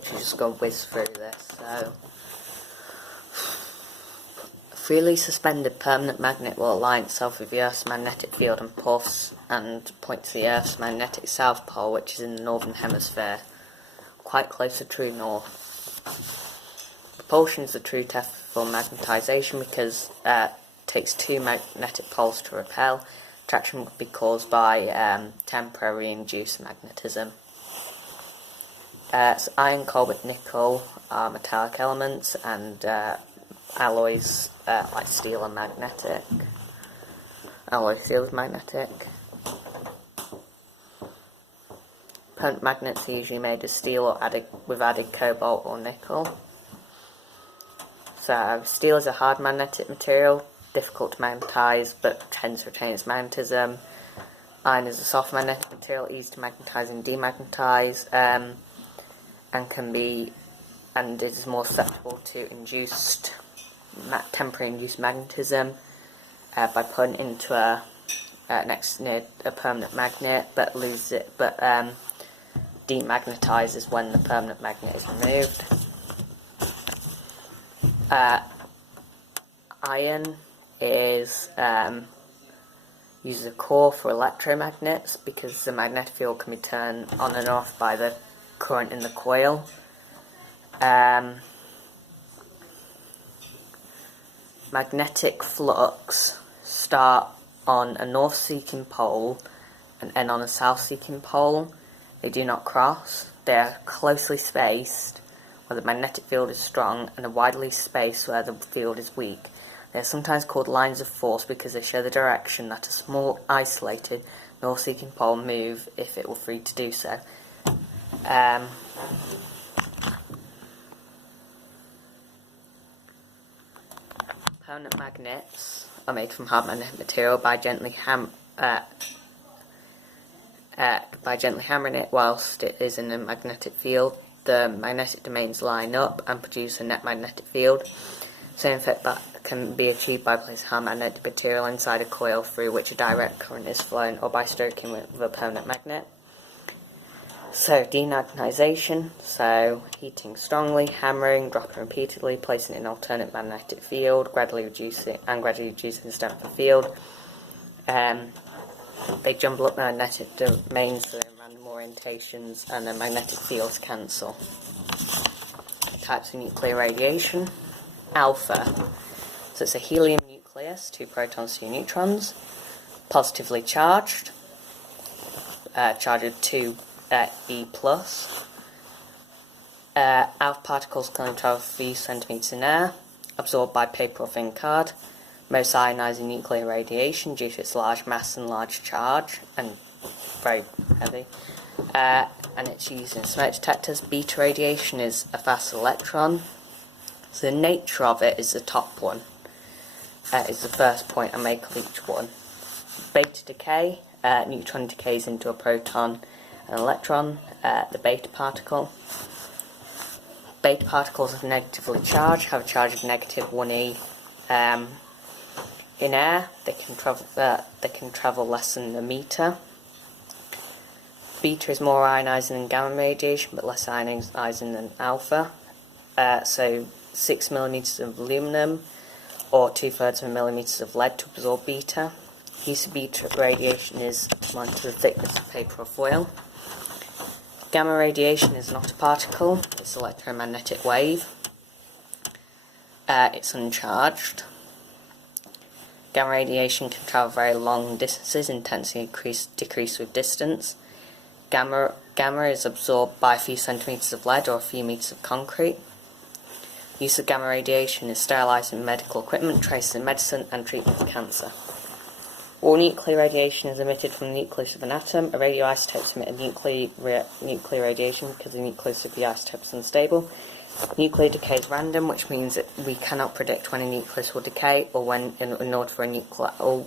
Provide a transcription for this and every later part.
literally just going to whiz through this. So, a freely suspended permanent magnet will align itself with the Earth's magnetic field and point to the Earth's magnetic south pole, which is in the northern hemisphere, quite close to true north. Propulsion is the true test for magnetisation because it takes two magnetic poles to repel. Attraction would be caused by temporary induced magnetism. So iron, cobalt, nickel are metallic elements, and alloys like steel are magnetic. Alloy steel is magnetic. Permanent magnets are usually made of steel or with added cobalt or nickel. So steel is a hard magnetic material, difficult to magnetise, but tends to retain its magnetism. Iron is a soft magnetic material, easy to magnetise and demagnetise, and is more susceptible to temporary induced magnetism by putting into a permanent magnet, but demagnetises when the permanent magnet is removed. Iron uses a core for electromagnets because the magnetic field can be turned on and off by the current in the coil. Magnetic flux start on a north-seeking pole and end on a south-seeking pole. They do not cross. They are closely spaced where the magnetic field is strong and are widely spaced where the field is weak. They are sometimes called lines of force because they show the direction that a small, isolated, north-seeking pole will move if it were free to do so. Permanent magnets are made from hard magnetic material by gently hammering it whilst it is in a magnetic field. The magnetic domains line up and produce a net magnetic field. Same effect that can be achieved by placing hard magnetic material inside a coil through which a direct current is flowing, or by stroking with a permanent magnet. So, demagnetization, so heating strongly, hammering, dropping repeatedly, placing it in an alternate magnetic field, gradually reducing the strength of the field. They jumble up the magnetic domains in random orientations, and the magnetic fields cancel. Types of nuclear radiation. Alpha. So it's a helium nucleus, 2 protons, 2 neutrons, positively charged, charged with 2 E+. Alpha particles can only travel a few centimetres in air, absorbed by paper or thin card. Most ionising nuclear radiation due to its large mass and large charge, and very heavy. And it's used in smoke detectors. Beta radiation is a fast electron. So the nature of it is the top one. Is the first point I make of each one. Beta decay. Neutron decays into a proton and electron. The beta particle. Beta particles are negatively charged, have a charge of negative 1e. In air, they can travel less than a meter. Beta is more ionising than gamma radiation, but less ionising than alpha. So 6 millimeters of aluminum, or 2/3 of a millimeter of lead to absorb beta. Use of beta radiation is equivalent to the thickness of paper or foil. Gamma radiation is not a particle; it's an electromagnetic wave. It's uncharged. Gamma radiation can travel very long distances, intensity decrease with distance. Gamma is absorbed by a few centimetres of lead or a few metres of concrete. Use of gamma radiation is sterilising medical equipment, traces in medicine, and treatment of cancer. All nuclear radiation is emitted from the nucleus of an atom. Radioisotopes emit a nuclear radiation because the nucleus of the isotope is unstable. Nuclear decay is random, which means that we cannot predict when a nucleus will decay, or when, in order for a nuclear, or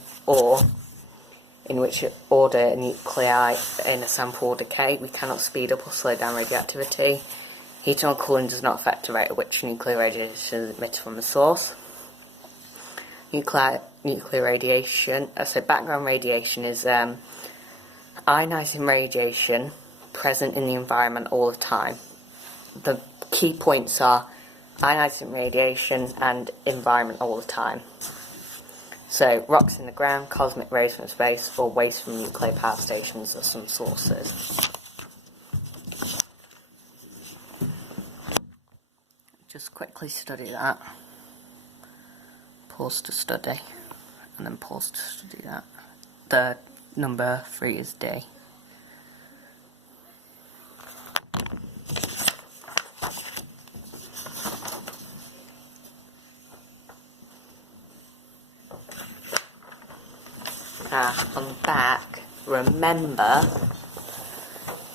in which order a nuclei in a sample will decay. We cannot speed up or slow down radioactivity. Heating or cooling does not affect the rate at which nuclear radiation is emitted from the source. Nuclear radiation, so background radiation is ionising radiation present in the environment all the time. the key points are ionizing radiation and environment all the time. So rocks in the ground, cosmic rays from space, or waste from nuclear power stations are some sources. Just quickly study that. Pause to study, and then pause to study that. The number 3 is D. On the back, remember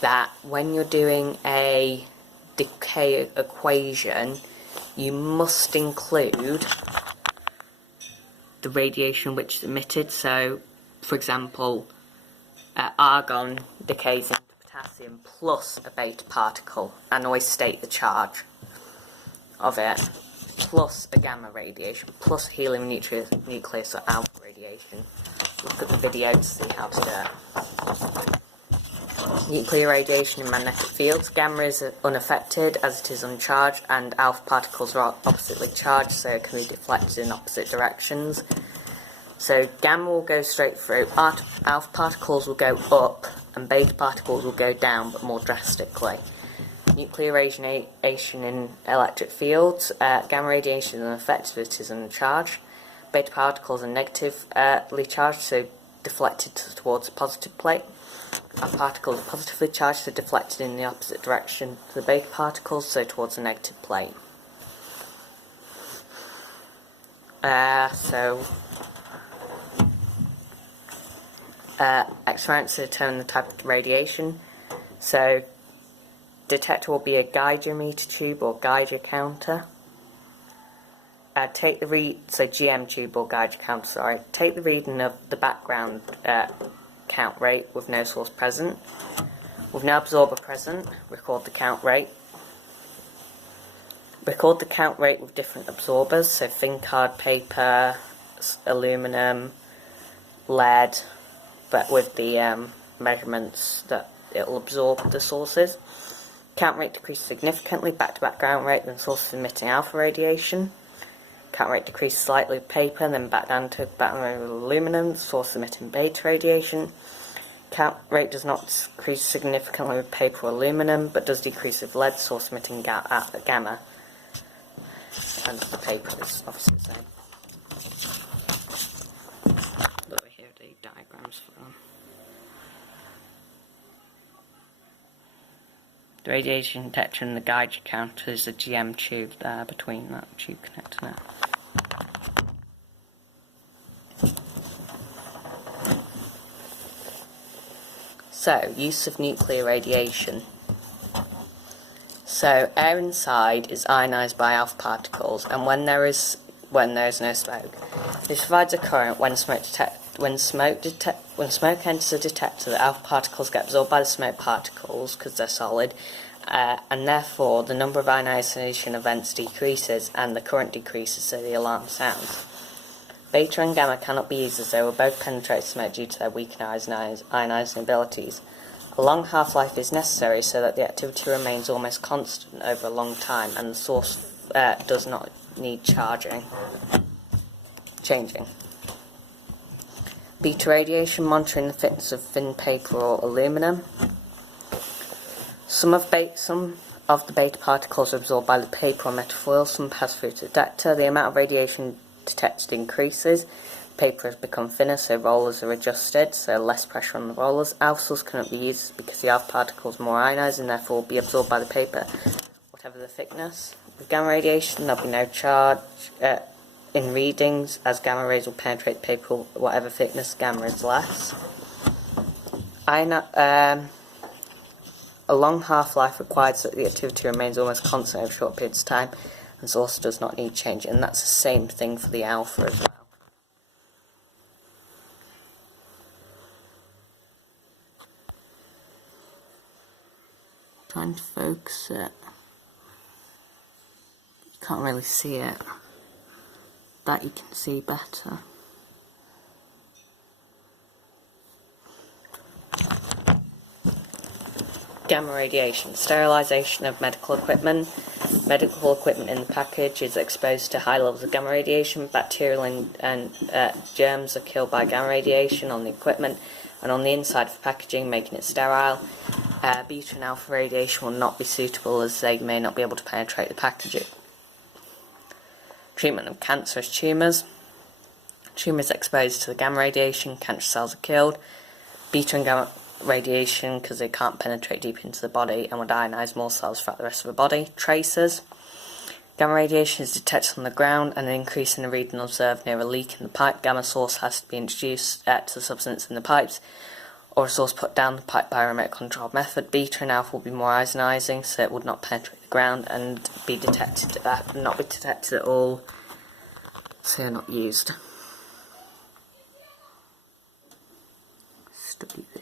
that when you're doing a decay equation, you must include the radiation which is emitted. So, for example, argon decays into potassium plus a beta particle, and always state the charge of it, plus a gamma radiation, plus helium nucleus or alpha radiation. Look at the video to see how to do it. Nuclear radiation in magnetic fields. Gamma is unaffected as it is uncharged, and alpha particles are oppositely charged, so it can be deflected in opposite directions. So gamma will go straight through, alpha particles will go up, and beta particles will go down, but more drastically. Nuclear radiation in electric fields. Gamma radiation is unaffected as it is uncharged. Beta particles are negatively charged, so deflected towards the positive plate. Alpha particles are positively charged, so deflected in the opposite direction to the beta particles, so towards the negative plate. Experiments to determine the type of radiation. So, detector will be a Geiger meter tube or Geiger counter. Take the GM tube or Geiger counter, sorry. Take the reading of the background count rate with no source present. With no absorber present, record the count rate. Record the count rate with different absorbers, so thin card paper, aluminum, lead, but with the measurements that it will absorb the sources. Count rate decreases significantly, back to background rate, then sources emitting alpha radiation. Count rate decreases slightly with paper, and then back down to background rate with aluminum, source emitting beta radiation. Count rate does not decrease significantly with paper or aluminum, but does decrease with lead, source emitting gamma. And the paper is obviously the same. But here are the diagrams for them. The radiation detector and the Geiger counter is a GM tube there between that tube connector now. So, use of nuclear radiation. So, air inside is ionised by alpha particles, and when there is no smoke, this provides a current when smoke enters a detector. The alpha particles get absorbed by the smoke particles because they're solid, and therefore the number of ionisation events decreases and the current decreases, so the alarm sounds. Beta and gamma cannot be used as they will both penetrate smoke due to their weakened ionising abilities. A long half-life is necessary so that the activity remains almost constant over a long time, and the source does not need changing. Beta radiation, monitoring the thickness of thin paper or aluminum. Some of the beta particles are absorbed by the paper or metal foil, some pass through to the detector. The amount of radiation detected increases. Paper has become thinner, so rollers are adjusted, so less pressure on the rollers. Alpha source cannot be used because the alpha particles are more ionised and therefore will be absorbed by the paper, whatever the thickness. With gamma radiation, there will be no charge in readings, as gamma rays will penetrate paper whatever thickness, gamma is less. A long half-life required so that the activity remains almost constant over short periods of time, and source does not need change, and that's the same thing for the alpha as well. Trying to focus it. You can't really see it. That you can see better. Gamma radiation. Sterilisation of medical equipment. Medical equipment in the package is exposed to high levels of gamma radiation. Bacterial and germs are killed by gamma radiation on the equipment and on the inside of the packaging, making it sterile. Beta and alpha radiation will not be suitable as they may not be able to penetrate the packaging. Treatment of cancerous tumours. Tumours exposed to the gamma radiation, cancer cells are killed. Beta and gamma radiation, because they can't penetrate deep into the body and would ionise more cells throughout the rest of the body. Tracers. Gamma radiation is detected on the ground and an increase in the reading observed near a leak in the pipe. Gamma source has to be introduced to the substance in the pipes, or a source put down the pipe by a remote controlled method. Beta and alpha will be more ionising, so it would not penetrate the ground and be detected not be detected at all, so they're not used. Study this.